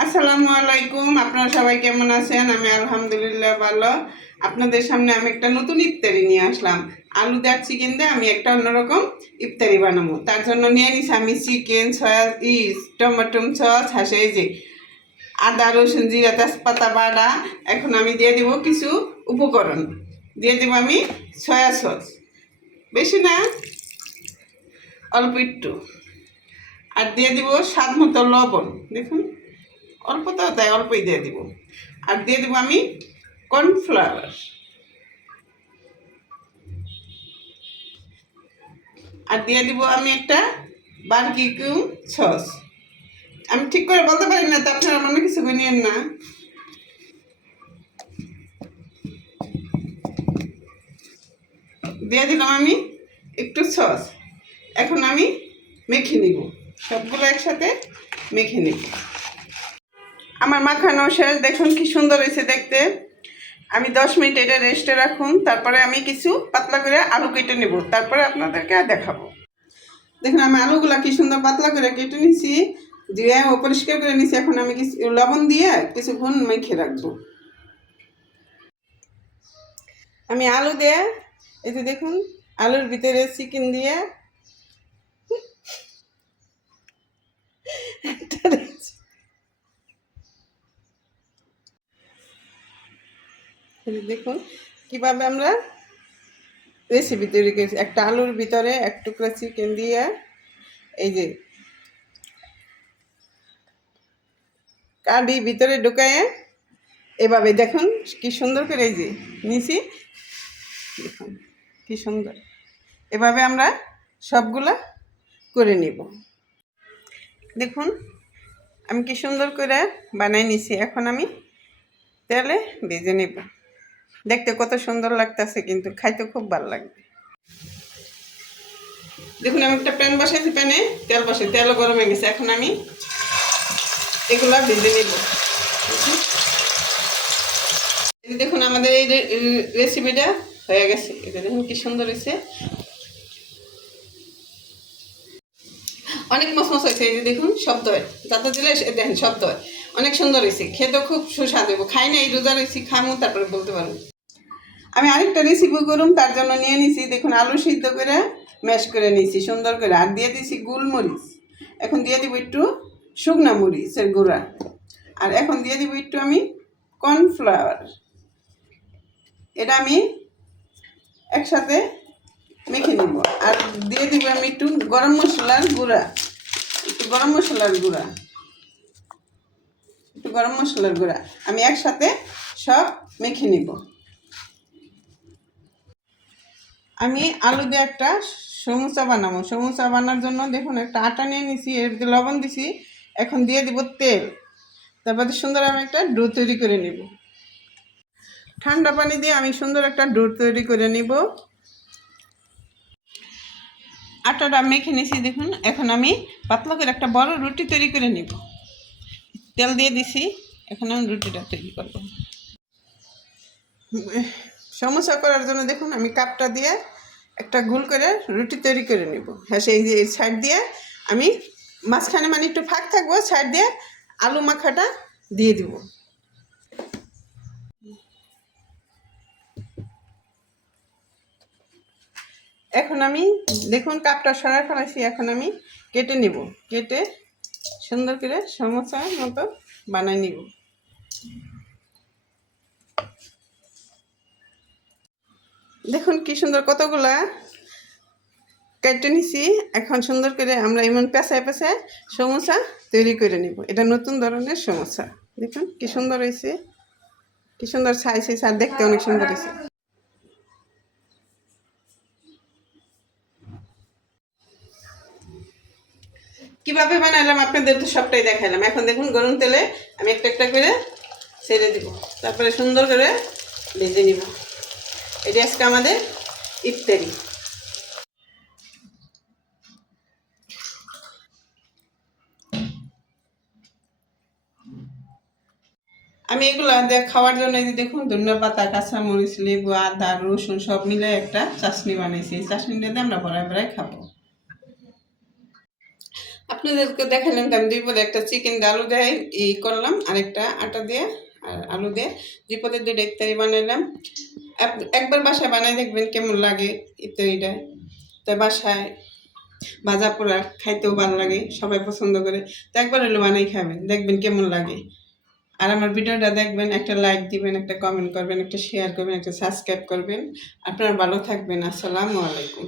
আসসালামু আলাইকুম। আপনারা সবাই কেমন আছেন? আমি আলহামদুলিল্লাহ ভালো। আপনাদের সামনে আমি একটা নতুন ইফতারি নিয়ে আসলাম। আলু দেওয়া চিকেন দিয়ে আমি একটা অন্যরকম ইফতারি বানাবো। তার জন্য নিয়ে নিছি আমি চিকেন, সয়া টমেটো সস, হাসে এই যে আদা রসুন জিরা তেজপাতা বাটা। এখন আমি দিয়ে দিব কিছু উপকরণ। দিয়ে দেবো আমি সয়া সস, বেশি না, অল্প একটু। আর দিয়ে দিব স্বাদ মতো লবণ, দেখুন অল্প তো, তাই অল্পই দিয়ে দিব। আর দিয়ে দেবো আমি কর্নফ্লাওয়ার। আর দিয়ে দিব আমি একটা বারবিকিউ সস। আমি ঠিক করে বলতে পারি না, তো আপনারা মনে কিছু বানিয়েন না। দিয়ে দিলাম আমি একটু সস। এখন আমি মেখে নিব, সবগুলো একসাথে মেখে নিব। আমার মাখানো শেষ, দেখুন কি সুন্দর হয়েছে দেখতে। আমি 10 মিনিট এটা রেস্টে রাখুন, তারপরে আমি কিছু পাতলা করে আলু কেটে নেব, তারপরে আপনাদেরকে দেখাবো। দেখুন আমি আলুগুলা কি সুন্দর পাতলা করে কেটে নিছি, দিয়ে পরিষ্কার করে নিছি। এখন আমি কিছু লবণ দিয়ে কিছুক্ষণ মেখে রাখবো। আমি আলু দিয়ে, এই যে দেখুন আলুর ভিতরে চিকেন দিয়ে দেখুন কিভাবে আমরা রেসিপি তৈরি করেছি। একটা আলুর ভিতরে এক টুকরা চিকেন দিয়ে এই যে কাঠি ভিতরে ঢুকায় এভাবে দেখুন কি সুন্দর করে এই যে নিছি, দেখুন কি সুন্দর। এভাবে আমরা সবগুলা করে নিব। দেখুন আমি কি সুন্দর করে বানাই নিছি। এখন আমি তেলে ভেজে নেব। দেখতে কত সুন্দর লাগতেছে, কিন্তু খাইতে খুব ভালো লাগবে। দেখুন আমি একটা প্যান বসাইছি, প্যানে তেল বসে, তেলও গরম হয়ে গেছে। এখন আমি এগুলা ভেজে নেব। দেখুন আমাদের এই রেসিপিটা হয়ে গেছে। এটা দেখুন কি সুন্দর হয়েছে, অনেক মসমস হয়েছে। এই যে দেখুন শব্দ হয়, যাতে দিলে দেখেন শব্দ হয়, অনেক সুন্দর হয়েছে। খেতে খুব সুস্বাদু হইব। খাই না, এই রোজা রয়েছি, খামো তারপরে বলতে পারবো। আমি আরেকটা রেসিপি করুম, তার জন্য নিয়ে নিছি দেখুন আলু সিদ্ধ করে ম্যাশ করে নিয়েছি সুন্দর করে। আর দিয়ে দিছি গোলমরিচ। এখন দিয়ে দিব একটু শুকনা মরিচের গুঁড়া। আর এখন দিয়ে দিব একটু আমি কর্নফ্লাওয়ার। এটা আমি একসাথে মেখে নিব। আর দিয়ে দিব আমি একটু গরম মশলার গুঁড়া, একটু গরম মশলার গুঁড়া, একটু গরম মশলার গুঁড়া। আমি একসাথে সব মেখে নিব। আমি আলু দিয়ে একটা সমুচা বানাবো। সমুচা বানার জন্য দেখুন একটা আটা নিয়ে নিছি, এর ভিতরে লবণ দিছি। এখন দিয়ে দিব তেল, তারপরে সুন্দর আমি একটা ডো তৈরি করে নিব। ঠান্ডা পানি দিয়ে আমি সুন্দর একটা ডো তৈরি করে নিব। আটাটা মেখে নিয়েছি দেখুন। এখন আমি পাতলা করে একটা বড় রুটি তৈরি করে নিব। তেল দিয়ে দিছি, এখন আমি রুটিটা তৈরি করব। সমোসা করার জন্য দেখুন আমি কাপটা দিয়ে একটা গোল করে রুটি তৈরি করে নিব। হ্যাঁ, সেই যে সাইড দিয়ে আমি মাঝখানে মানে একটু ফাঁক থাকবো, সাইড দিয়ে আলু মাখাটা দিয়ে দিব। এখন আমি দেখুন কাপটা সরাই ফেলাইছি। এখন আমি কেটে নিব, কেটে সুন্দর করে সমোসার মতো বানাই নিব। দেখুন কি সুন্দর কতগুলা কেটে নিছি। এখন সুন্দর করে আমরা এমন পেঁচায় পেঁচায় সমোসা তৈরি করে নিব। এটা নতুন ধরনের সমোসা। দেখুন কি সুন্দর হয়েছে, কি সুন্দর সাইজ হয়েছে, আর দেখতে অনেক সুন্দর হয়েছে। কিভাবে বানালাম আপনাদের তো সবটাই দেখালাম। এখন দেখুন গরম তেলে আমি একটা একটা করে ছেড়ে দিব, তারপরে সুন্দর করে ভেজে নিব। এটি আজকে আমাদের ইফতারি। আমি এগুলো খাওয়ার জন্য এই যে দেখুন ধনিয়া পাতা, কাঁচামরিচ, লেবু, আদা, রসুন সব মিলে একটা চাটনি বানাইছি। এই চাটনিটা দিয়ে আমরা ভরায় ভরায় খাবো। আপনাদেরকে দেখালাম তো আমি দুই পদে একটা চিকেন দিয়ে আলু দিয়ে এই করলাম, আরেকটা আটা দিয়ে আর আলু দিয়ে দুই পদের দুইটা ইফতারি বানাইলাম। একবার বাসায় বানাই দেখবেন কেমন লাগে ইফতারিটা। তো বাসায় ভাজা পোড়া খাইতেও ভালো লাগে, সবাই পছন্দ করে। তো একবার হলো বানাই খাবেন, দেখবেন কেমন লাগে। আর আমার ভিডিওটা দেখবেন, একটা লাইক দিবেন, একটা কমেন্ট করবেন, একটা শেয়ার করবেন, একটা সাবস্ক্রাইব করবেন। আপনারা ভালো থাকবেন। আসসালামু আলাইকুম।